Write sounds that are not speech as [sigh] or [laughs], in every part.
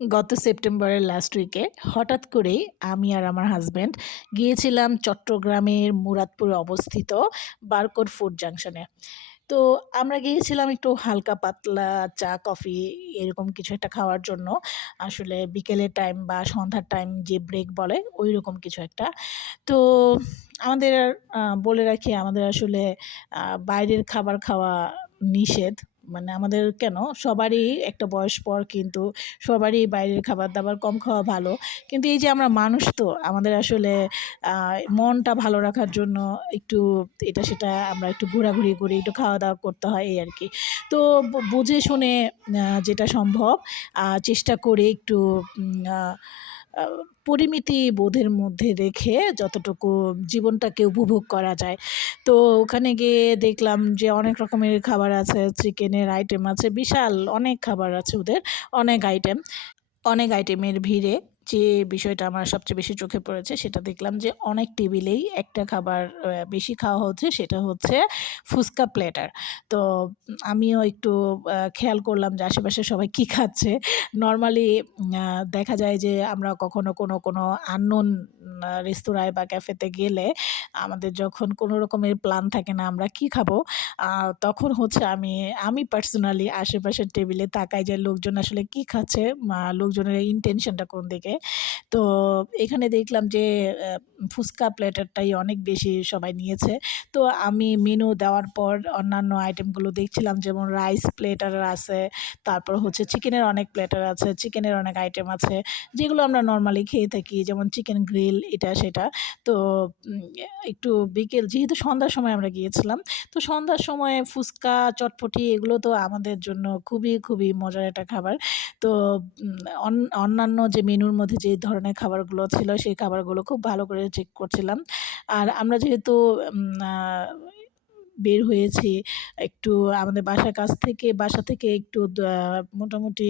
গত সেপ্টেম্বরের লাস্ট উইকে হঠাৎ করেই আমি আর আমার হাজব্যান্ড গিয়েছিলাম চট্টগ্রামের মুরাদপুরে অবস্থিত বারকোড ফুড জাংশনে তো আমরা গিয়েছিলাম একটু হালকা পাতলা চা কফি এরকম কিছু একটা খাওয়ার জন্য। আসলে বিকেলের টাইম বা সন্ধ্যার টাইম যে ব্রেক বলে ওই রকম কিছু একটা। তো আমাদের বলে রাখি আমাদের আসলে বাইরের খাবার খাওয়া নিষেধ। মানে আমাদের কেন? সবারই একটা বয়স পর কিন্তু সবারই বাইরের খাবার দাবার কম খাওয়া ভালো। কিন্তু এই যে আমরা মানুষ তো, আমাদের আসলে মনটা ভালো রাখার জন্য একটু এটা সেটা আমরা একটু ঘোরাঘুরি করি, একটু খাওয়া দাওয়া করতে হয় এই আর কি তো বুঝে শুনে যেটা সম্ভব চেষ্টা করে একটু পরিমিতি বোধের মধ্যে রেখে যতটুকু জীবনটাকে উপভোগ করা যায়। তো ওখানে গিয়ে দেখলাম যে অনেক রকমের খাবার আছে, চিকেনের আইটেম আছে, বিশাল অনেক খাবার আছে ওদের, অনেক আইটেম অনেক আইটেমের ভিড়ে। যে বিষয়টা আমার সবচেয়ে বেশি চোখে পড়েছে সেটা দেখলাম যে অনেক টেবিলেই একটা খাবার বেশি খাওয়া হচ্ছে সেটা হচ্ছে ফুচকা প্লেটার। তো আমিও একটু খেয়াল করলাম যে আশেপাশে সবাই কি খাচ্ছে। নর্মালি দেখা যায় যে আমরা কখনো কোনো কোনো আননোন রেস্তোরাঁয় বা ক্যাফেতে গেলে আমাদের যখন কোনো রকমের প্ল্যান থাকে না আমরা কি খাব তখন হচ্ছে আমি আমি পার্সোনালি আশেপাশের টেবিলে তাকাই যে লোকজন আসলে কি খাচ্ছে লোকজনের ইন্টেনশনটা কোন দিকে। তো এখানে দেখলাম যে ফুচকা প্লেটারটাই অনেক বেশি সবাই নিয়েছে। তো আমি মেনু দেওয়ার পর অন্যান্য আইটেমগুলো দেখছিলাম, যেমন রাইস প্লেটার আছে, তারপর হচ্ছে চিকেনের অনেক প্লেটার আছে চিকেনের অনেক আইটেম আছে, যেগুলো আমরা নর্মালি খেয়ে থাকি, যেমন চিকেন গ্রিল এটা, সেটা। তো একটু বিকেল, যেহেতু সন্ধ্যার সময় আমরা গিয়েছিলাম, তো সন্ধ্যার সময় ফুচকা, চটপটি, এগুলো তো আমাদের জন্য খুবই খুবই মজার একটা খাবার। তো অন্যান্য যে মেনুর মধ্যে যে ধরনের খাবারগুলো ছিল, সেই খাবারগুলো খুব ভালো করে চেক করছিলাম। আর আমরা যেহেতু বের হয়েছি একটু আমাদের বাসার কাছ থেকে, বাসা থেকে একটু মোটামুটি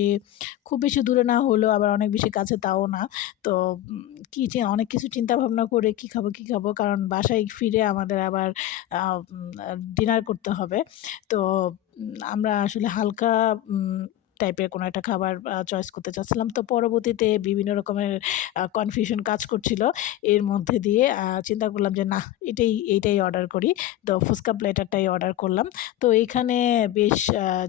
খুব বেশি দূরে না হলেও আবার অনেক বেশি কাছে তাও না। তো কি অনেক কিছু চিন্তা ভাবনা করে কি খাব কি খাব, কারণ বাসায় ফিরে আমাদের আবার ডিনার করতে হবে। তো আমরা আসলে হালকা টাইপের কোনো একটা খাবার চয়েস করতে চাচ্ছিলাম। তো পরবর্তীতে বিভিন্ন রকমের কনফিউশন কাজ করছিল। এর মধ্যে দিয়ে চিন্তা করলাম যে না এটাই এইটাই অর্ডার করি। তো ফুচকা প্লেটারটাই অর্ডার করলাম। তো এইখানে বেশ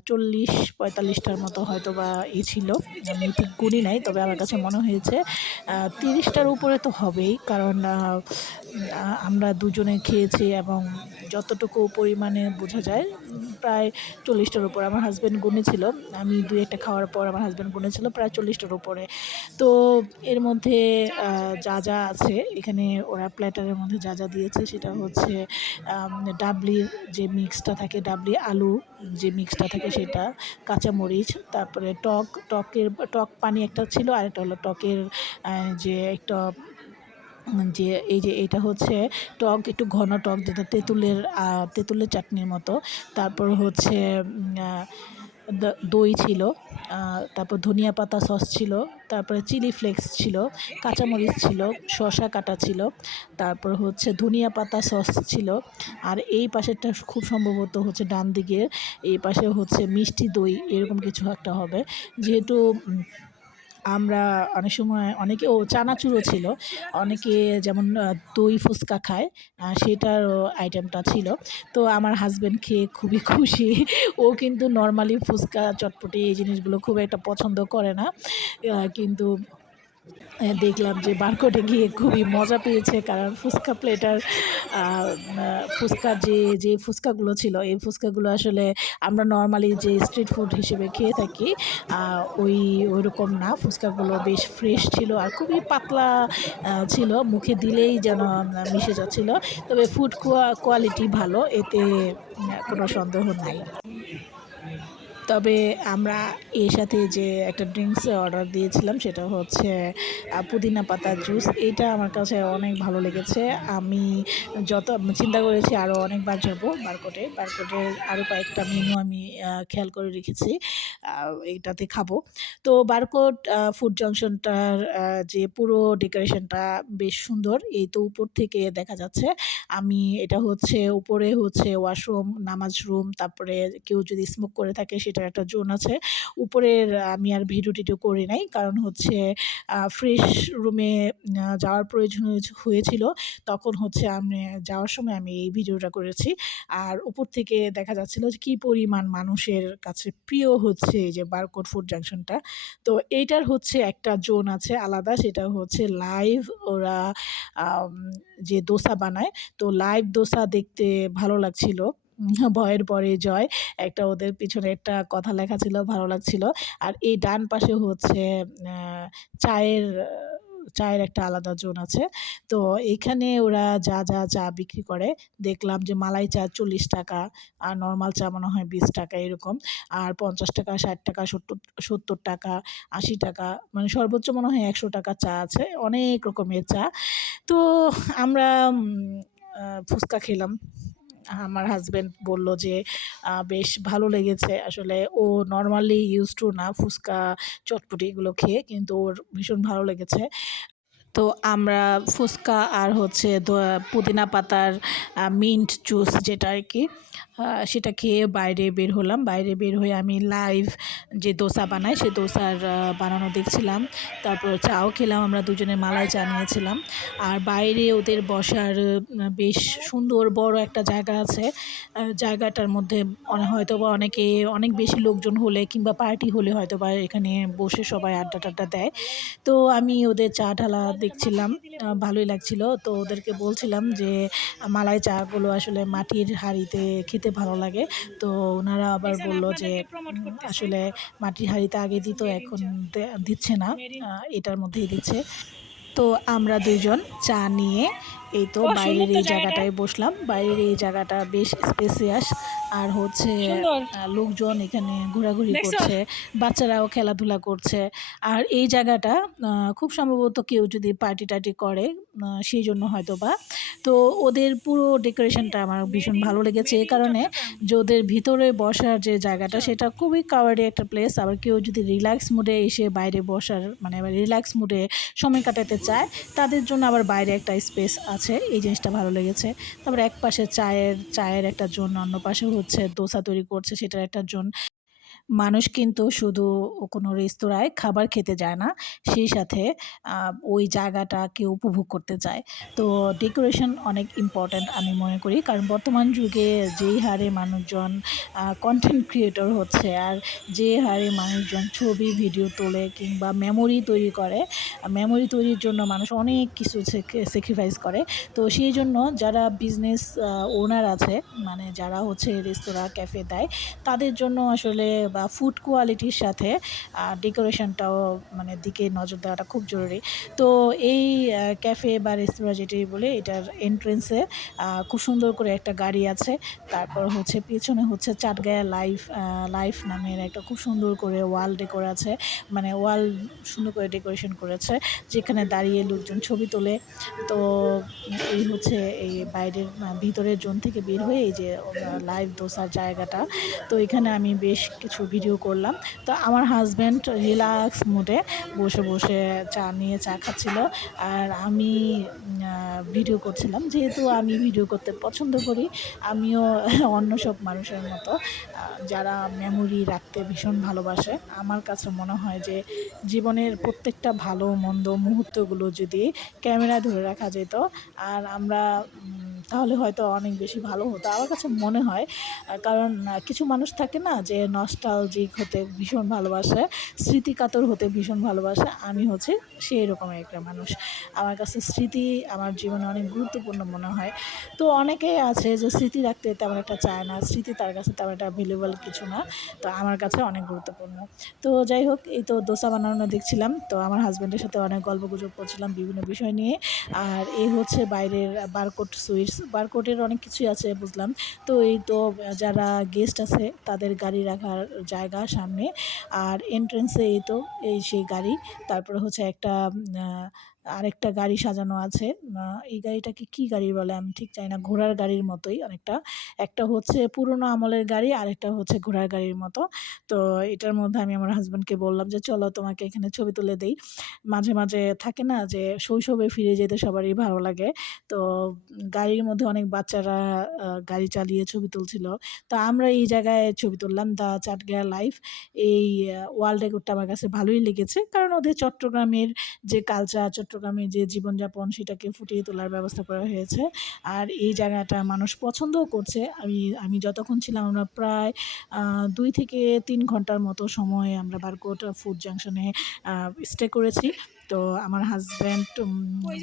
চল্লিশ, পঁয়তাল্লিশটার মতো হয়তো বা ই ছিল। আমি ঠিক গুনি নাই, তবে আমার কাছে মনে হয়েছে তিরিশটার উপরে তো হবেই। কারণ আমরা দুজনে খেয়েছি এবং যতটুকু পরিমাণে বোঝা যায়, প্রায় চল্লিশটার উপর। আমার হাজব্যান্ড গুনেছিল আমি দুই একটা খাওয়ার পর আমার হাজব্যান্ড গুনেছিল প্রায় চল্লিশটার উপরে। তো এর মধ্যে যা যা আছে, এখানে ওরা প্ল্যাটারের মধ্যে যা যা দিয়েছে, সেটা হচ্ছে ডাবলির যে মিক্সটা থাকে, ডাবলি আলু যে মিক্সটা থাকে সেটা, কাঁচামরিচ, তারপরে টক, টকের, টক পানি একটা ছিল, আর একটা হলো টকের যে একটা, যে এই যে এটা হচ্ছে টক, একটু ঘন টক, যেটা তেঁতুলের তেঁতুলের চাটনির মতো। তারপর হচ্ছে দই ছিল তারপর ধনিয়া পাতা সস ছিল, তারপরে চিলি ফ্লেক্স ছিল, কাঁচামরিচ ছিল, শসা কাটা ছিল, তারপর হচ্ছে ধনিয়া পাতা সস ছিল, আর এই পাশেরটা খুব সম্ভবত হচ্ছে ডান দিকে এই পাশে হচ্ছে মিষ্টি দই, এরকম কিছু একটা হবে। যেহেতু আমরা অনেক সময় অনেকে ও চানাচুরও ছিল। অনেকে যেমন দই ফুচকা খায় সেটার আইটেমটা ছিল। তো আমার হাজব্যান্ড খেয়ে খুবই [laughs] খুশি। ও কিন্তু নর্মালি ফুচকা চটপটি এই জিনিসগুলো খুব একটা পছন্দ করে না। কিন্তু দেখলাম যে বারকোটে গিয়ে খুবই মজা পেয়েছে, কারণ ফুচকা প্লেটার ফুচকার যে যে ফুচকাগুলো ছিল, এই ফুচকাগুলো আসলে আমরা নর্মালি যে স্ট্রিট ফুড হিসেবে খেয়ে থাকি ওই ওই রকম না। ফুচকাগুলো বেশ ফ্রেশ ছিল আর খুবই পাতলা ছিল, মুখে দিলেই যেন মিশে যাচ্ছিল। তবে ফুড কোয়া কোয়ালিটি ভালো, এতে কোনো সন্দেহ নাই। তবে আমরা এর সাথে যে একটা ড্রিঙ্কস অর্ডার দিয়েছিলাম সেটা হচ্ছে পুদিনা পাতার জুস এইটা আমার কাছে অনেক ভালো লেগেছে। আমি যত চিন্তা করেছি আরও অনেকবার যাব বারকোটে বারকোটের আরও কয়েকটা মেনু আমি খেয়াল করে রেখেছি। আহ, এইটাতে খাব। তো বারকোট ফুড জংশনটার যে পুরো ডেকোরেশনটা বেশ সুন্দর। এই তো উপর থেকে দেখা যাচ্ছে। আমি এটা হচ্ছে উপরে হচ্ছে ওয়াশরুম নামাজ রুম তারপরে কেউ যদি স্মোক করে থাকে সেটা সেটার একটা জোন আছে। উপরের আমি আর ভিডিও টিডিও করি নাই, কারণ হচ্ছে ফ্রেশ রুমে যাওয়ার প্রয়োজন হয়েছিল। তখন হচ্ছে আমি, যাওয়ার সময় আমি এই ভিডিওটা করেছি। আর উপর থেকে দেখা যাচ্ছিল যে কী পরিমাণ মানুষের কাছে প্রিয় হচ্ছে এই যে বারকোট ফুড জাংশনটা তো এইটার হচ্ছে একটা জোন আছে আলাদা, সেটা হচ্ছে লাইভ ওরা যে দোসা বানায়। তো লাইভ দোসা দেখতে ভালো লাগছিল। ভয়ের পরে জয়। একটা ওদের পিছনে একটা কথা লেখা ছিল, ভালো লাগছিল। আর এই ডান পাশে হচ্ছে চায়ের চায়ের একটা আলাদা জোন আছে। তো এইখানে ওরা যা যা, চা বিক্রি করে, দেখলাম যে মালাই চা চল্লিশ টাকা, আর নর্মাল চা মনে হয় বিশ টাকা এরকম। আর পঞ্চাশ টাকা, ষাট টাকা, সত্তর সত্তর টাকা, আশি টাকা মানে সর্বোচ্চ মনে হয় একশো টাকা চা আছে, অনেক রকমের চা। তো আমরা ফুচকা খেলাম। আমার হাজব্যান্ড বলল যে বেশ ভালো লেগেছে। আসলে ও নর্মালি ইউজ টু না ফুচকা, চটপটি এগুলো খেয়ে, কিন্তু ওর ভীষণ ভালো লেগেছে। তো আমরা ফুচকা আর হচ্ছে পুদিনা পাতার মিন্ট জুস যেটা আর কি সেটা খেয়ে বাইরে বের হলাম। বাইরে বের হয়ে আমি লাইভ যে দোসা বানাই, সে দোসার বানানো দেখছিলাম। তারপর চাও খেলাম, আমরা দুজনে মালাই চা নিয়েছিলাম। আর বাইরে ওদের বসার বেশ সুন্দর বড় একটা জায়গা আছে। জায়গাটার মধ্যে হয়তো বা অনেকে, অনেক বেশি লোকজন হলে কিংবা পার্টি হলে হয়তো বা এখানে বসে সবাই আড্ডা টাড্ডা দেয়। তো আমি ওদের চা ঢালা দেখছিলাম ভালোই লাগছিল। তো ওদেরকে বলছিলাম যে মালাই চাগুলো আসলে মাটির হাঁড়িতে খেতে ভালো লাগে। তো ওনারা আবার বলল যে আসলে মাটির হাঁড়িতে আগে দিত এখন দিচ্ছে না। এটার মধ্যেই দিচ্ছে। তো আমরা দুজন চা নিয়ে এই তো বাইরের এই জায়গাটায় বসলাম। বাইরের এই জায়গাটা বেশ স্পেসিয়াস। আর হচ্ছে লোকজন এখানে ঘোরাঘুরি করছে বাচ্চারাও খেলাধুলা করছে। আর এই জায়গাটা খুব সম্ভবত কেউ যদি পার্টি টার্টি করে সেই জন্য হয়তো বা তো ওদের পুরো ডেকোরেশনটা আমার ভীষণ ভালো লেগেছে। এই কারণে যে ওদের ভিতরে বসার যে জায়গাটা সেটা খুবই কাওয়ার্ডি একটা প্লেস আবার কেউ যদি রিল্যাক্স মুডে এসে বাইরে বসার মানে রিল্যাক্স মুডে সময় কাটাতে চায় তাদের জন্য আবার বাইরে একটা স্পেস আছে। এই জিনিসটা ভালো লেগেছে। তারপর এক পাশে চায়ের চায়ের একটা জোন অন্য পাশে হচ্ছে দোসা তৈরি করছে সেটার একটা জোন। মানুষ কিন্তু শুধু কোনো রেস্তোরাঁয় খাবার খেতে যায় না, সেই সাথে ওই জায়গাটাকে উপভোগ করতে চায়। তো ডেকোরেশন অনেক ইম্পর্ট্যান্ট আমি মনে করি, কারণ বর্তমান যুগে যেই হারে মানুষজন কন্টেন্ট ক্রিয়েটর হচ্ছে আর যে হারে মানুষজন ছবি ভিডিও তোলে কিংবা মেমোরি তৈরি করে মেমোরি তৈরির জন্য মানুষ অনেক কিছু স্যাক্রিফাইস করে। তো সেই জন্য যারা বিজনেস ওনার আছে মানে যারা হচ্ছে রেস্তোরাঁ ক্যাফে দেয়, তাদের জন্য আসলে বা ফুড কোয়ালিটির সাথে ডেকোরেশনটাও মানে দিকে নজর দেওয়াটা খুব জরুরি। তো এই ক্যাফে বা রেস্তোরাঁ যেটাই বলে, এটার এন্ট্রেন্সে খুব সুন্দর করে একটা গাড়ি আছে। তারপর হচ্ছে পেছনে হচ্ছে চাটগায়া লাইফ লাইফ নামের একটা খুব সুন্দর করে ওয়াল ডেকোর আছে। মানে ওয়াল সুন্দর করে ডেকোরেশন করেছে, যেখানে দাঁড়িয়ে লোকজন ছবি তোলে। তো এই হচ্ছে এই বাইরের ভিতরের জোন থেকে বের হয়ে এই যে লাইভ দোসার জায়গাটা। তো এখানে আমি বেশ কিছু ভিডিও করলাম। তো আমার হাজব্যান্ড রিল্যাক্স মুডে বসে বসে চা নিয়ে চা খাচ্ছিল। আর আমি ভিডিও করছিলাম। যেহেতু আমি ভিডিও করতে পছন্দ করি, আমিও [laughs] অন্য সব মানুষের মতো যারা মেমোরি রাখতে ভীষণ ভালোবাসে, আমার কাছে মনে হয় যে জীবনের প্রত্যেকটা ভালো, মন্দ মুহূর্তগুলো যদি ক্যামেরা ধরে রাখা যেত, আর আমরা তাহলে হয়তো অনেক বেশি ভালো হতো। আমার কাছে মনে হয় কারণ কিছু মানুষ থাকে না যে নস্টালজিক হতে ভীষণ ভালোবাসে, স্মৃতিকাতর হতে ভীষণ ভালোবাসে। আমি হচ্ছে সেই রকমের একটা মানুষ। আমার কাছে স্মৃতি আমার জীবনে অনেক গুরুত্বপূর্ণ মনে হয়। তো অনেকেই আছে যে স্মৃতি রাখতে তেমন একটা চায় না, স্মৃতি তার কাছে তেমন একটা অ্যাভেলেবল কিছু না, তো আমার কাছে অনেক গুরুত্বপূর্ণ। তো যাই হোক, এই তো দোসা বানানো দেখছিলাম, তো আমার হাজব্যান্ডের সাথে অনেক গল্প গুজব করছিলাম বিভিন্ন বিষয় নিয়ে। আর এই হচ্ছে বাইরের বারকোট সুইটস বারকোটের অনেক কিছুই আছে, বুঝলাম। তো এই তো যারা গেস্ট আছে, তাদের গাড়ি রাখার জায়গা সামনে। আর এন্ট্রেন্সে এই তো, এই সেই গাড়ি। তারপরে হচ্ছে একটা আরেকটা গাড়ি সাজানো আছে। এই গাড়িটাকে কি গাড়ি বলে আমি ঠিক জানি না, ঘোড়ার গাড়ির মতোই অনেকটা একটা হচ্ছে পুরোনো আমলের গাড়ি, আরেকটা হচ্ছে ঘোড়ার গাড়ির মতো। তো এটার মধ্যে আমি আমার হাজব্যান্ডকে বললাম যে, চলো তোমাকে এখানে ছবি তুলে দেই। মাঝে মাঝে থাকে না যে, শৈশবে ফিরে যেতে সবারই ভালো লাগে। তো গাড়ির মধ্যে অনেক বাচ্চারা গাড়ি চালিয়ে ছবি তুলছিল। তো আমরা এই জায়গায় ছবি তুললাম দ্য চাটগাঁয়া লাইফ। এই ওয়ার্ল্ড রেকর্ডটা আমার কাছে ভালোই লেগেছে। কারণ ওদের চট্টগ্রামের যে কালচার চট্টগ্রামের যে জীবনযাপন সেটাকে ফুটিয়ে তোলার ব্যবস্থা করা হয়েছে। আর এই জায়গাটা মানুষ পছন্দও করছে। আমি আমি যতক্ষণ ছিলাম আমরা প্রায় দুই থেকে তিন ঘণ্টার মতো সময় আমরা বারকোট ফুড জাংশনে স্টে করেছি। তো আমার হাজব্যান্ড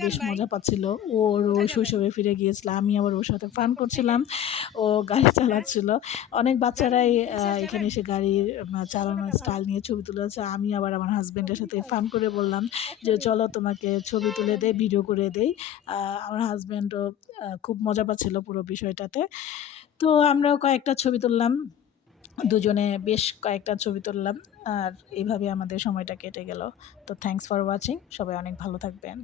বেশ মজা পাচ্ছিল। ওর ওই শৈশবে ফিরে গিয়েছিল আমি আবার ওর সাথে ফান করছিলাম। ও গাড়ি চালাচ্ছিল। অনেক বাচ্চারাই এখানে এসে গাড়ির চালানোর স্টাইল নিয়ে ছবি তুলেছে। আমি আবার আমার হাজব্যান্ডের সাথে ফান করে বললাম যে চলো তোমাকে ছবি তুলে দেই ভিডিও করে দেই। আমার হাজব্যান্ডও খুব মজা পাচ্ছিল পুরো বিষয়টাতে। তো আমরাও কয়েকটা ছবি তুললাম। দুজনে বেশ কয়েকটা ছবি তুললাম, আর এইভাবে আমাদের সময়টা কেটে গেল। তো থ্যাংকস ফর ওয়াচিং সবাই অনেক ভালো থাকবেন।